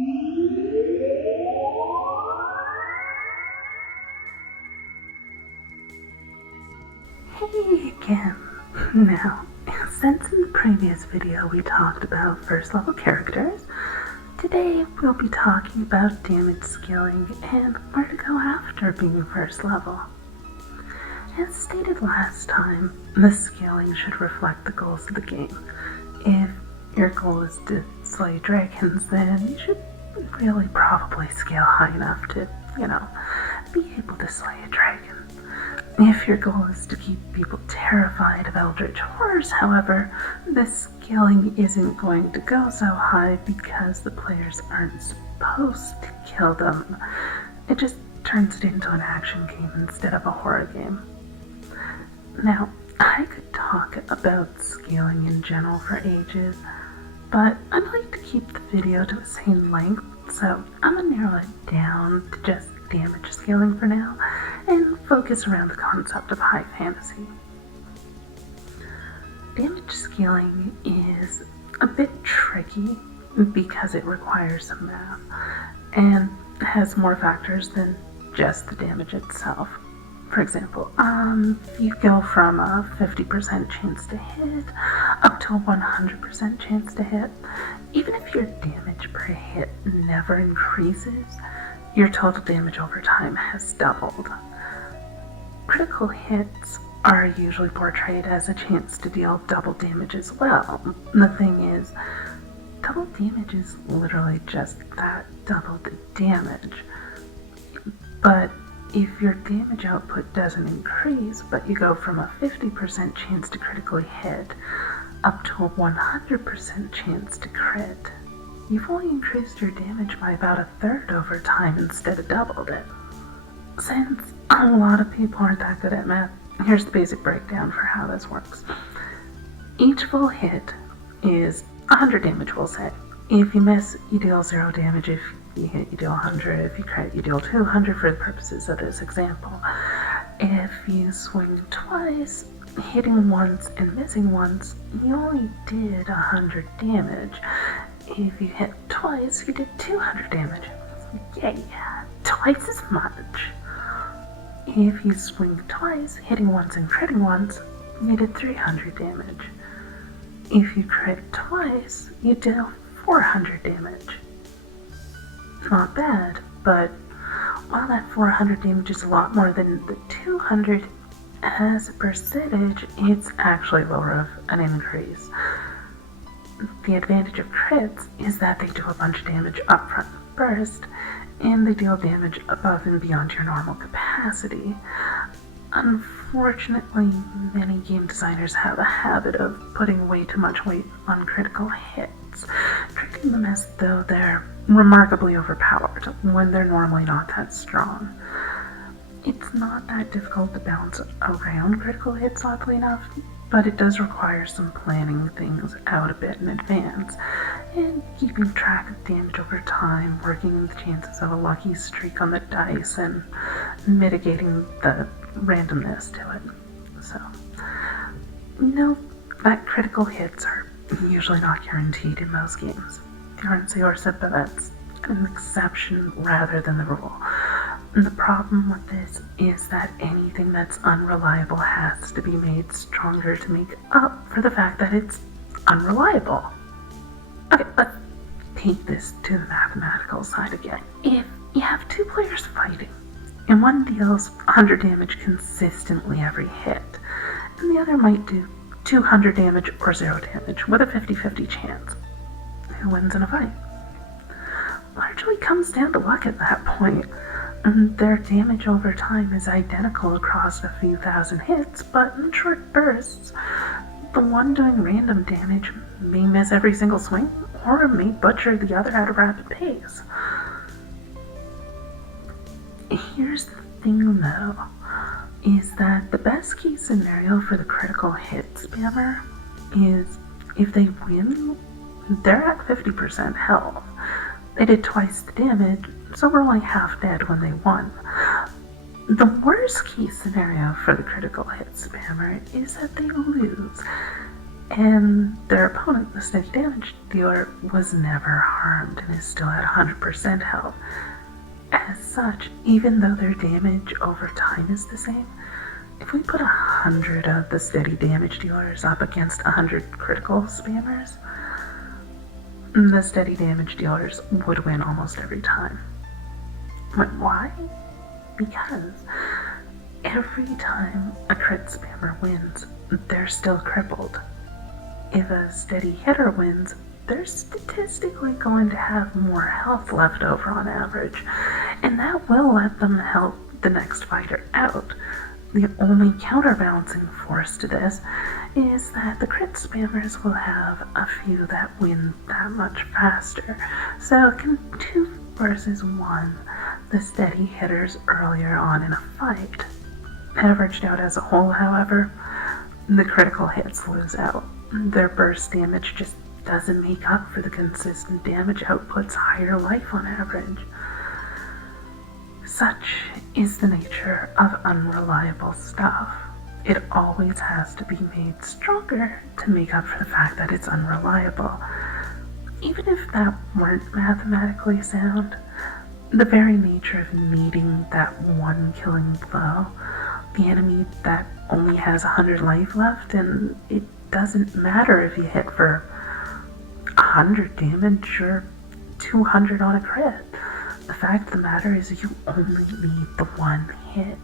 Hey again. Now, since in the previous video we talked about first level characters, today we'll be talking about damage scaling and where to go after being first level. As stated last time, the scaling should reflect the goals of the game. If your goal is to slay dragons, then you should really probably scale high enough to, be able to slay a dragon. If your goal is to keep people terrified of eldritch horrors, however, the scaling isn't going to go so high because the players aren't supposed to kill them. It just turns it into an action game instead of a horror game. Now, I could talk about scaling in general for ages, but I'd like to keep the video to the same length, so I'm going to narrow it down to just damage scaling for now, and focus around the concept of high fantasy. Damage scaling is a bit tricky because it requires some math, and has more factors than just the damage itself. For example, you go from a 50% chance to hit up to a 100% chance to hit. Even if your damage per hit never increases, your total damage over time has doubled. Critical hits are usually portrayed as a chance to deal double damage as well. The thing is, double damage is literally just that, double the damage. But if your damage output doesn't increase, but you go from a 50% chance to critically hit up to a 100% chance to crit, you've only increased your damage by about a third over time instead of doubled it. Since a lot of people aren't that good at math, here's the basic breakdown for how this works. Each full hit is 100 damage, we'll say. If you miss, you deal 0 damage. If you hit, you deal 100. If you crit, you deal 200 for the purposes of this example. If you swing twice, hitting once and missing once, you only did 100 damage. If you hit twice, you did 200 damage. Yay! Twice as much. If you swing twice, hitting once and critting once, you did 300 damage. If you crit twice, you deal 400 damage. Not bad, but while that 400 damage is a lot more than the 200, as a percentage, it's actually lower of an increase. The advantage of crits is that they do a bunch of damage upfront first, and they deal damage above and beyond your normal capacity. Unfortunately, many game designers have a habit of putting way too much weight on critical hits, treating them as though they're remarkably overpowered when they're normally not that strong. It's not that difficult to balance around critical hits, oddly enough, but it does require some planning things out a bit in advance, and keeping track of damage over time, working with the chances of a lucky streak on the dice, and mitigating the randomness to it. So, note that critical hits are usually not guaranteed in most games. They aren't Saorsa, but that's an exception rather than the rule. And the problem with this is that anything that's unreliable has to be made stronger to make up for the fact that it's unreliable. Okay, let's take this to the mathematical side again. If you have two players fighting, and one deals 100 damage consistently every hit, and the other might do 200 damage or 0 damage with a 50-50 chance, who wins in a fight? Largely comes down to luck at that point. Their damage over time is identical across a few thousand hits, but in short bursts. The one doing random damage may miss every single swing, or may butcher the other at a rapid pace. Here's the thing though, is that the best case scenario for the critical hit spammer is if they win, they're at 50% health. They did twice the damage, so we're only half dead when they won. The worst case scenario for the critical hit spammer is that they lose. and their opponent, the steady damage dealer, was never harmed and is still at 100% health. As such, even though their damage over time is the same, if we put 100 of the steady damage dealers up against 100 critical spammers, the steady damage dealers would win almost every time. But why? Because every time a crit spammer wins, they're still crippled. If a steady hitter wins, they're statistically going to have more health left over on average, and that will let them help the next fighter out. The only counterbalancing force to this is that the crit spammers will have a few that win that much faster. So 2 versus 1, the steady hitters earlier on in a fight. Averaged out as a whole, however, the critical hits lose out. Their burst damage just doesn't make up for the consistent damage output's higher life on average. Such is the nature of unreliable stuff. It always has to be made stronger to make up for the fact that it's unreliable. Even if that weren't mathematically sound, the very nature of needing that one killing blow, the enemy that only has 100 life left, and it doesn't matter if you hit for 100 damage or 200 on a crit. The fact of the matter is you only need the one hit.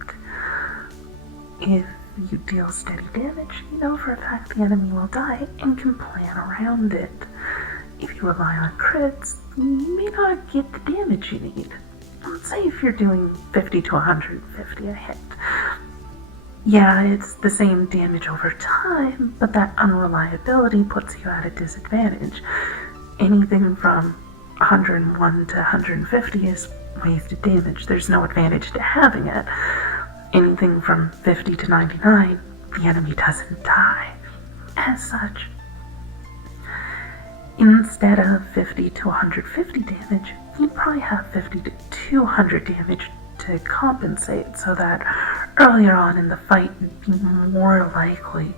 If you deal steady damage, you know for a fact the enemy will die and can plan around it. If you rely on crits, you may not get the damage you need. Let's say if you're doing 50 to 150 a hit. Yeah, it's the same damage over time, but that unreliability puts you at a disadvantage. Anything from 101 to 150 is wasted damage. There's no advantage to having it. Anything from 50 to 99, the enemy doesn't die. As such, instead of 50 to 150 damage, you'd probably have 50 to 200 damage to compensate, so that earlier on in the fight you'd be more likely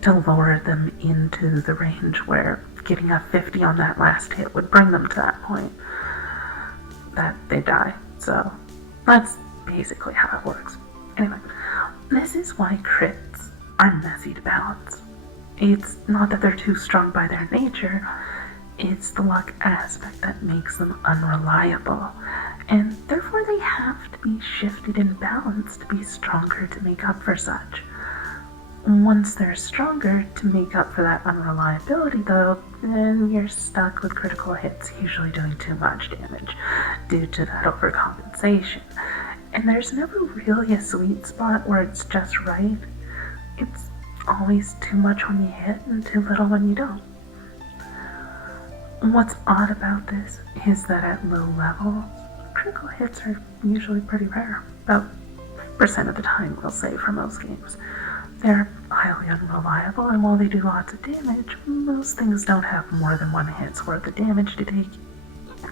to lower them into the range where getting a 50 on that last hit would bring them to that point that they die. So that's basically how it works. Anyway, this is why crits are messy to balance. It's not that they're too strong by their nature, it's the luck aspect that makes them unreliable, and therefore they have to be shifted and balanced to be stronger to make up for such. Once they're stronger to make up for that unreliability, though, then you're stuck with critical hits usually doing too much damage due to that overcompensation. And there's never really a sweet spot where it's just right. It's always too much when you hit and too little when you don't. What's odd about this is that at low levels, critical hits are usually pretty rare. About 5% of the time, we'll say, for most games. They're highly unreliable, and while they do lots of damage, most things don't have more than one hit's worth of damage to take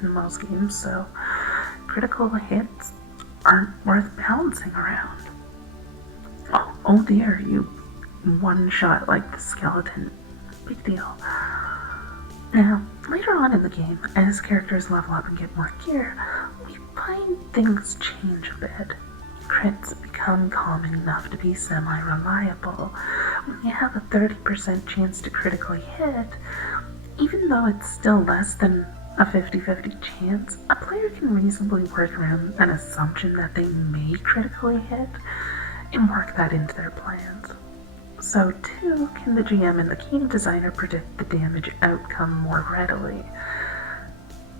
in most games, so critical hits aren't worth balancing around. Oh dear, you one shot like the skeleton. Big deal. Now, later on in the game, as characters level up and get more gear, we find things change a bit. Crits become common enough to be semi-reliable. When you have a 30% chance to critically hit, even though it's still less than a 50-50 chance, a player can reasonably work around an assumption that they may critically hit and work that into their plans. So too can the GM and the game designer predict the damage outcome more readily.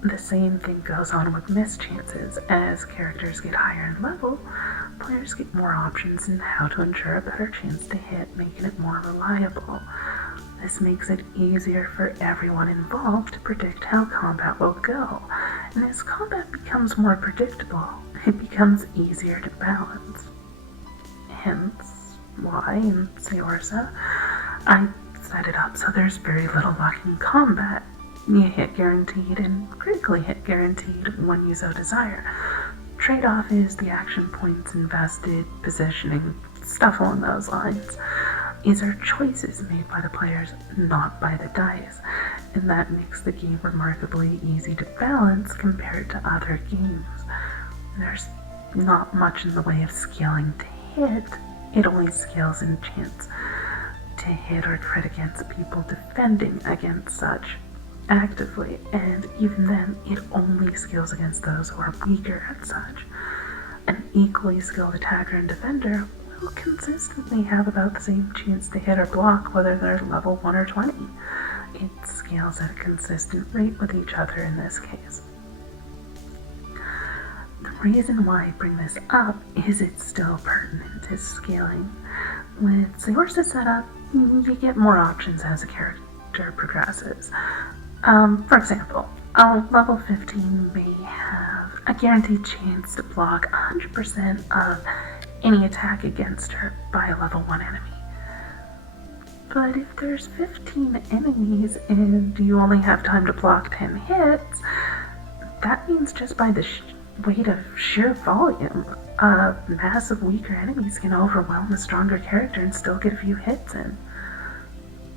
The same thing goes on with miss chances. As characters get higher in level, players get more options in how to ensure a better chance to hit, making it more reliable. This makes it easier for everyone involved to predict how combat will go, and as combat becomes more predictable, it becomes easier to balance. Hence why in Saorsa, I set it up so there's very little luck in combat. You hit guaranteed and critically hit guaranteed when you so desire. Trade-off is the action points invested, positioning, stuff along those lines. is our choices made by the players, not by the dice, and that makes the game remarkably easy to balance compared to other games. There's not much in the way of scaling to hit, it only scales in chance to hit or crit against people defending against such actively, and even then, it only scales against those who are weaker at such. An equally skilled attacker and defender will consistently have about the same chance to hit or block whether they're level 1 or 20. It scales at a consistent rate with each other in this case. The reason why I bring this up is it's still pertinent to scaling. With Saorsa setup, you get more options as a character progresses. For example, a level 15 may have a guaranteed chance to block 100% of any attack against her by a level 1 enemy. But if there's 15 enemies and you only have time to block 10 hits, that means just by the weight of sheer volume, a massive weaker enemies can overwhelm a stronger character and still get a few hits in.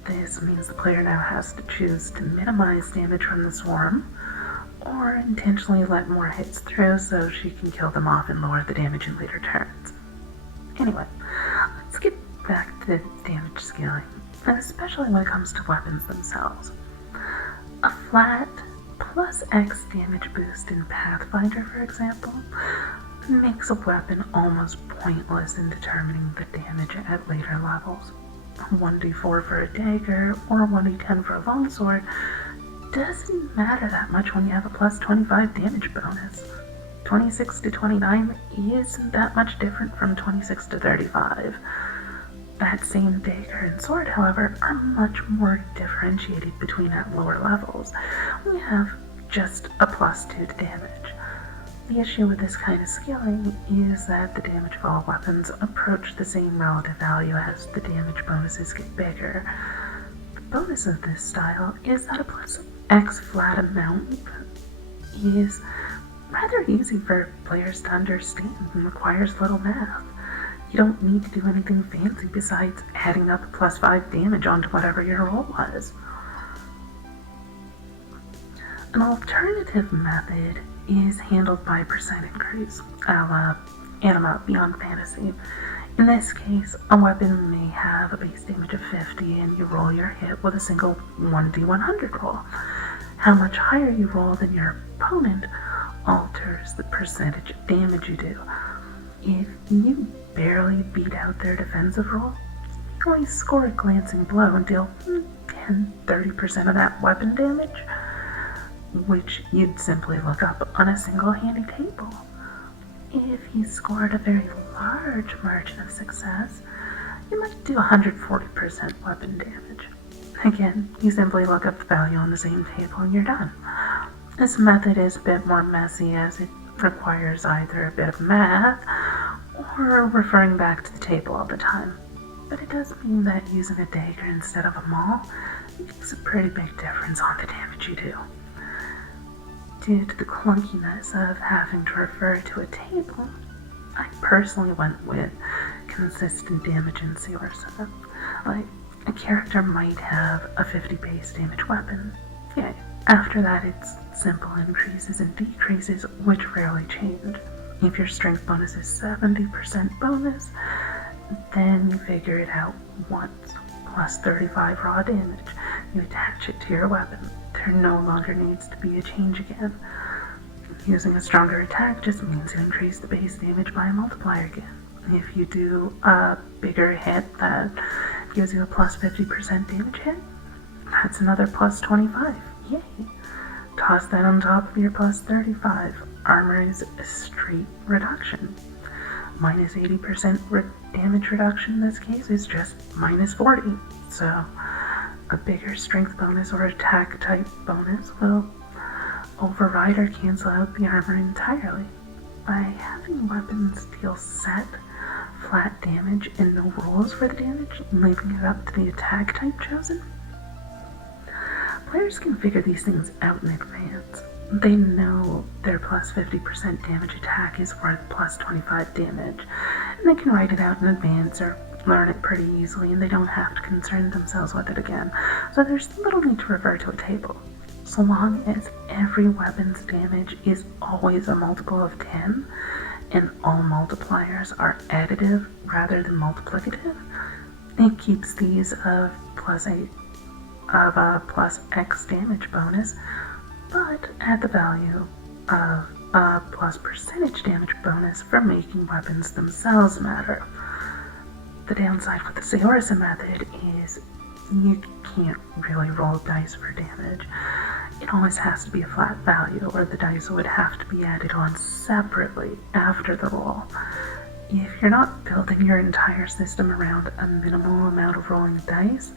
This means the player now has to choose to minimize damage from the swarm, or intentionally let more hits through so she can kill them off and lower the damage in later turns. Anyway, let's get back to damage scaling, and especially when it comes to weapons themselves. A flat plus X damage boost in Pathfinder, for example, makes a weapon almost pointless in determining the damage at later levels. 1d4 for a dagger or 1d10 for a longsword doesn't matter that much when you have a plus 25 damage bonus. 26 to 29 isn't that much different from 26 to 35. That same dagger and sword, however, are much more differentiated between at lower levels. We have just a plus 2 to damage. The issue with this kind of scaling is that the damage of all weapons approach the same relative value as the damage bonuses get bigger. The bonus of this style is that a plus X flat amount is rather easy for players to understand and requires little math. You don't need to do anything fancy besides adding up a plus 5 damage onto whatever your roll was. An alternative method is handled by percent increase, a la Anima Beyond Fantasy. In this case, a weapon may have a base damage of 50 and you roll your hit with a single 1d100 roll. How much higher you roll than your opponent alters the percentage of damage you do. If you barely beat out their defensive roll, you only score a glancing blow and deal 10-30% of that weapon damage, which you'd simply look up on a single handy table. If you scored a very large margin of success, you might do 140% weapon damage. Again, you simply look up the value on the same table and you're done. This method is a bit more messy as it requires either a bit of math or referring back to the table all the time. But it does mean that using a dagger instead of a maul makes a pretty big difference on the damage you do. Due to the clunkiness of having to refer to a table, I personally went with consistent damage in Saorsa. Like, a character might have a 50 base damage weapon. Yeah, after that it's simple increases and decreases, which rarely change. If your strength bonus is 70% bonus, then you figure it out once, plus 35 raw damage. You attach it to your weapon. There no longer needs to be a change again. Using a stronger attack just means you increase the base damage by a multiplier again. If you do a bigger hit that gives you a plus 50% damage hit, that's another plus 25. Yay! Toss that on top of your plus 35. Armor is a straight reduction. Minus 80% damage reduction in this case is just minus 40. So a bigger strength bonus or attack type bonus will override or cancel out the armor entirely. By having weapons deal set, flat damage and no rolls for the damage, leaving it up to the attack type chosen, players can figure these things out in advance. They know their plus 50% damage attack is worth plus 25 damage, and they can write it out in advance or learn it pretty easily and they don't have to concern themselves with it again, so there's little need to revert to a table. So long as every weapon's damage is always a multiple of 10, and all multipliers are additive rather than multiplicative, it keeps these of a plus X damage bonus, but at the value of a plus percentage damage bonus for making weapons themselves matter. The downside with the Saorsa method is you can't really roll dice for damage. It always has to be a flat value, or the dice would have to be added on separately after the roll. If you're not building your entire system around a minimal amount of rolling dice,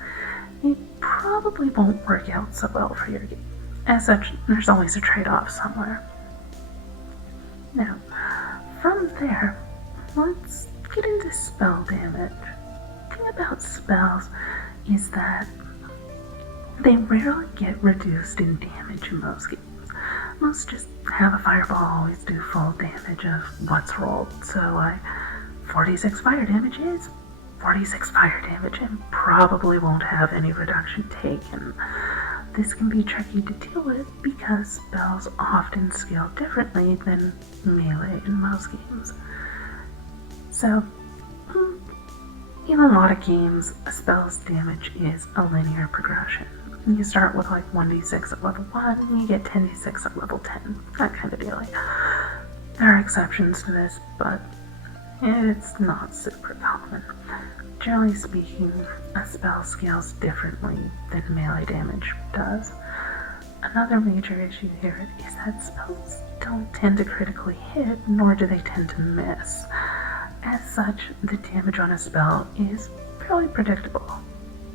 it probably won't work out so well for your game. As such, there's always a trade-off somewhere. Now, from there, let's get into spell damage. The thing about spells is that they rarely get reduced in damage in most games. Most just have a fireball always do full damage of what's rolled, so 46 fire damage is 46 fire damage and probably won't have any reduction taken. This can be tricky to deal with because spells often scale differently than melee in most games. So, in a lot of games, a spell's damage is a linear progression. You start with like 1d6 at level 1, and you get 10d6 at level 10, that kind of deal. There are exceptions to this, but it's not super common. Generally speaking, a spell scales differently than melee damage does. Another major issue here is that spells don't tend to critically hit, nor do they tend to miss. As such, the damage on a spell is fairly predictable.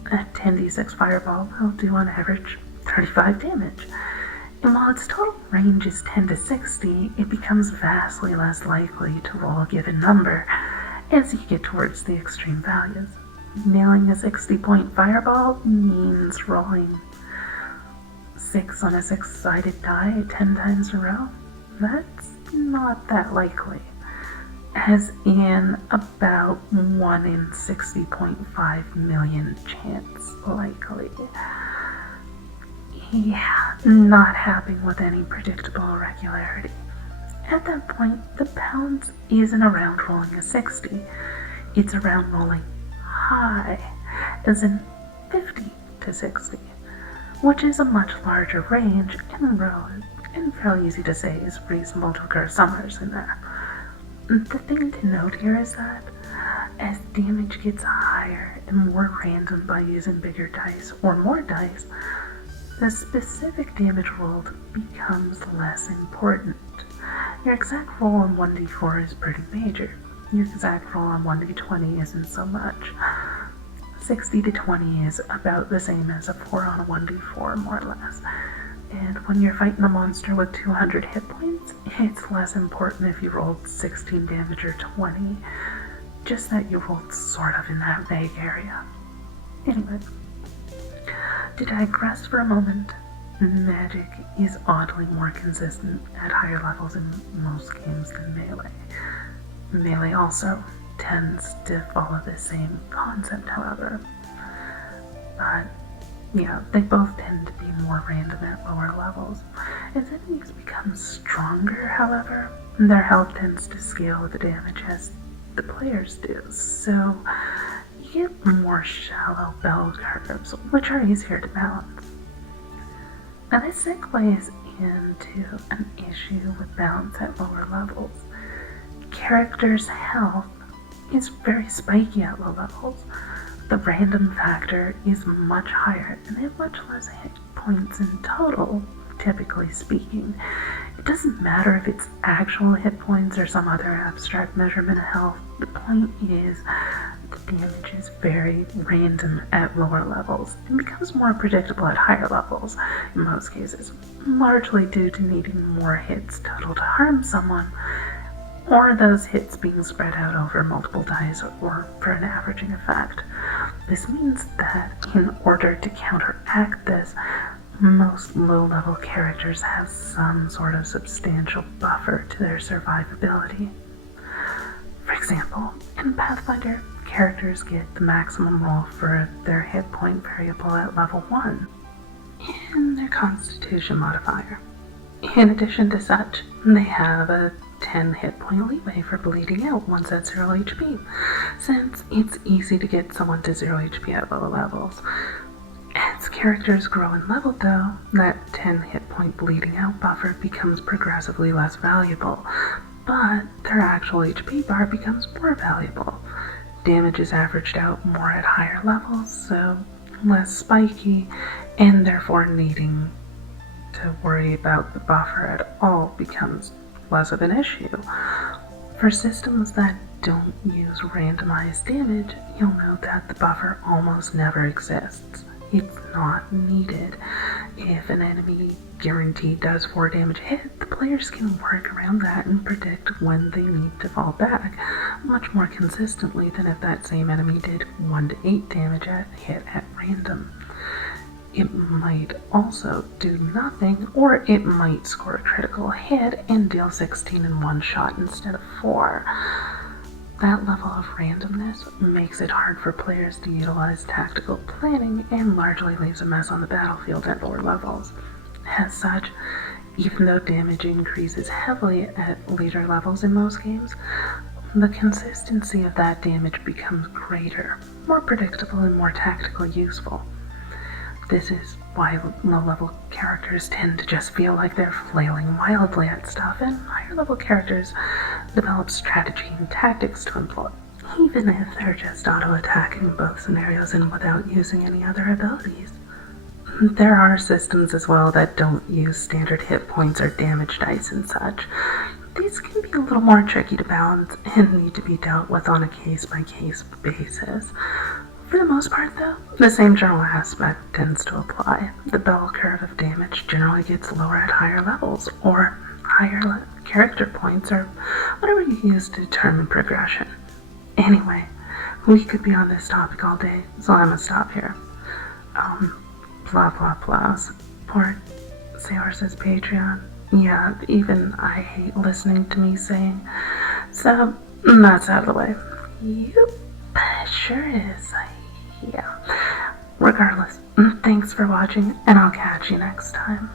A 10d6 fireball will do on average 35 damage. And while its total range is 10 to 60, it becomes vastly less likely to roll a given number as you get towards the extreme values. Nailing a 60-point fireball means rolling 6 on a 6-sided die 10 times in a row. That's not that likely, as in about 1 in 60.5 million chance likely. Yeah, not happening with any predictable regularity. At that point, the balance isn't around rolling a 60, it's around rolling high, as in 50 to 60, which is a much larger range and fairly easy to say is reasonable to occur somewhere in there. The thing to note here is that as damage gets higher and more random by using bigger dice or more dice, the specific damage rolled becomes less important. Your exact roll on 1d4 is pretty major. Your exact roll on 1d20 isn't so much. 60 to 20 is about the same as a 4 on a 1d4, more or less. And when you're fighting a monster with 200 hit points, it's less important if you rolled 16 damage or 20, just that you rolled sort of in that vague area. Anyway, to digress for a moment, magic is oddly more consistent at higher levels in most games than melee. Melee also tends to follow the same concept, however. But yeah, they both tend to be more random at lower levels. As enemies become stronger, however, their health tends to scale with the damage as the players do, so you get more shallow bell curves, which are easier to balance. Now this segues into an issue with balance at lower levels. Characters' health is very spiky at low levels. The random factor is much higher, and they have much less hit points in total, typically speaking. It doesn't matter if it's actual hit points or some other abstract measurement of health. The point is, the damage is very random at lower levels and becomes more predictable at higher levels in most cases, largely due to needing more hits total to harm someone, or those hits being spread out over multiple dice or for an averaging effect. This means that in order to counteract this, most low-level characters have some sort of substantial buffer to their survivability. For example, in Pathfinder, characters get the maximum roll for their hit point variable at level 1 and their constitution modifier. In addition to such, they have a 10 hit point leeway for bleeding out once at 0 HP, since it's easy to get someone to 0 HP at low levels. As characters grow in level though, that 10 hit point bleeding out buffer becomes progressively less valuable, but their actual HP bar becomes more valuable. Damage is averaged out more at higher levels, so less spiky, and therefore needing to worry about the buffer at all becomes less of an issue. For systems that don't use randomized damage, you'll note that the buffer almost never exists. It's not needed. If an enemy guaranteed does 4 damage hit, the players can work around that and predict when they need to fall back much more consistently than if that same enemy did 1 to 8 damage hit at random. It might also do nothing, or it might score a critical hit and deal 16 in one shot instead of 4. That level of randomness makes it hard for players to utilize tactical planning and largely leaves a mess on the battlefield at lower levels. As such, even though damage increases heavily at later levels in most games, the consistency of that damage becomes greater, more predictable, and more tactically useful. This is why low-level characters tend to just feel like they're flailing wildly at stuff, and higher-level characters develop strategy and tactics to employ, even if they're just auto-attacking in both scenarios and without using any other abilities. There are systems as well that don't use standard hit points or damage dice and such. These can be a little more tricky to balance and need to be dealt with on a case-by-case basis. For the most part, though, the same general aspect tends to apply. The bell curve of damage generally gets lower at higher levels, or higher character points, or whatever you use to determine progression. Anyway, we could be on this topic all day, so I'm gonna stop here. Blah blah blah. Support Saorsa's Patreon. Yeah, even I hate listening to me saying. So, that's out of the way. Yep, sure is. Yeah. Regardless, thanks for watching, and I'll catch you next time.